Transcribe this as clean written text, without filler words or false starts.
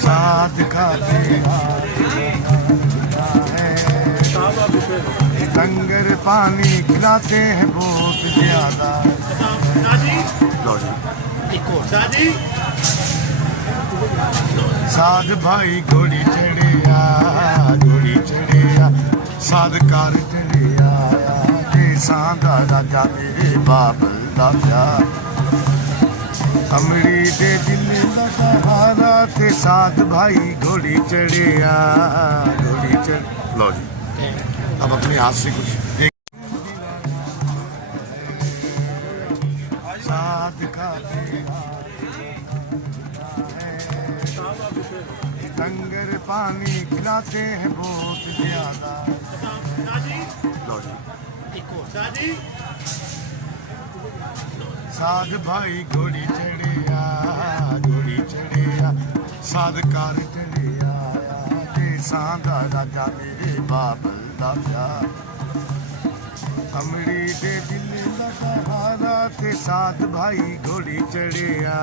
साथ खाते लंगर पानी खिलाते हैं बहुत ज्यादा। लो जी साध भाई घोड़ी चढ़िया साध कार चढ़िया देसां दा राजा मेरे बाबल दा प्यार अमरी दे दिल दा सहारा ते साध भाई घोड़ी चढ़िया लो जी अब अपने हाथ से कुछ देख साथ खाते लंगर पानी खिलाते हैं बहुत ज्यादा। लो जी साध भाई घोड़ी चढ़िया साध कार चढ़िया देसां दा राजा मेरे बाबल दा प्यार अमरी दे दिल दा सहारा ते साध भाई घोड़ी चढ़िया